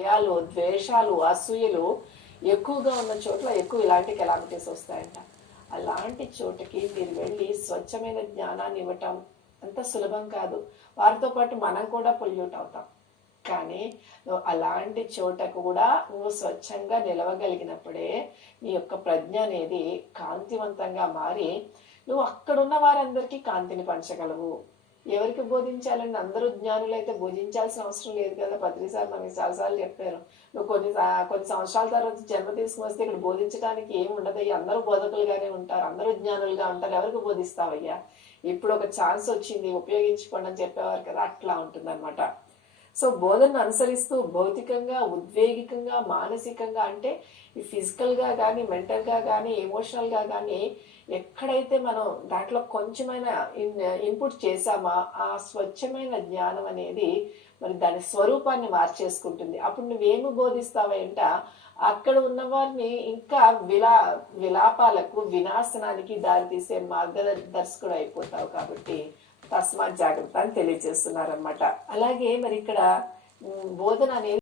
భయాలు, ద్వేషాలు, అసూయలు ఎక్కువగా ఉన్న చోట్ల ఎక్కువ ఇలాంటి కెలామిటీస్ వస్తాయంట. అలాంటి చోటకి మీరు వెళ్ళి స్వచ్ఛమైన జ్ఞానాన్ని ఇవ్వటం అంత సులభం కాదు. వారితో పాటు మనం కూడా పొల్యూట్ అవుతాం. కానీ నువ్వు అలాంటి చోట కూడా నువ్వు స్వచ్ఛంగా నిలవగలిగినప్పుడే నీ యొక్క ప్రజ్ఞ అనేది కాంతివంతంగా మారి నువ్వు అక్కడున్న వారందరికీ కాంతిని పంచగలవు. ఎవరికి బోధించాలండి? అందరూ జ్ఞానులైతే బోధించాల్సిన అవసరం లేదు కదా. పత్రిసారి మనకి చాలాసార్లు చెప్పారు, నువ్వు కొన్ని సంవత్సరాల తర్వాత జన్మ తీసుకుని వస్తే ఇక్కడ బోధించడానికి ఏమి ఉండదయ్యా, అందరూ బోధకులుగానే ఉంటారు, అందరూ జ్ఞానులుగా ఉంటారు, ఎవరికి బోధిస్తావయ్యా, ఇప్పుడు ఒక ఛాన్స్ వచ్చింది ఉపయోగించుకోండి అని చెప్పేవారు కదా. అట్లా ఉంటుందన్నమాట. సో బోధనను అనుసరిస్తూ భౌతికంగా, ఉద్వేగికంగా, మానసికంగా అంటే ఈ ఫిజికల్గా కానీ, మెంటల్గా కానీ, ఎమోషనల్గా కానీ ఎక్కడైతే మనం దాంట్లో కొంచెమైనా ఇన్పుట్ చేసామా ఆ స్వచ్ఛమైన జ్ఞానం అనేది మరి దాని స్వరూపాన్ని మార్చేసుకుంటుంది. అప్పుడు నువ్వేమి బోధిస్తావంట, అక్కడ ఉన్న వారిని ఇంకా విలాపాలకు, వినాశనానికి దారితీసే మార్గదర్శకుడు అయిపోతావు. కాబట్టి తస్మాత్ జాగ్రత్త అని తెలియజేస్తున్నారనమాట. అలాగే మరి ఇక్కడ బోధన అనేది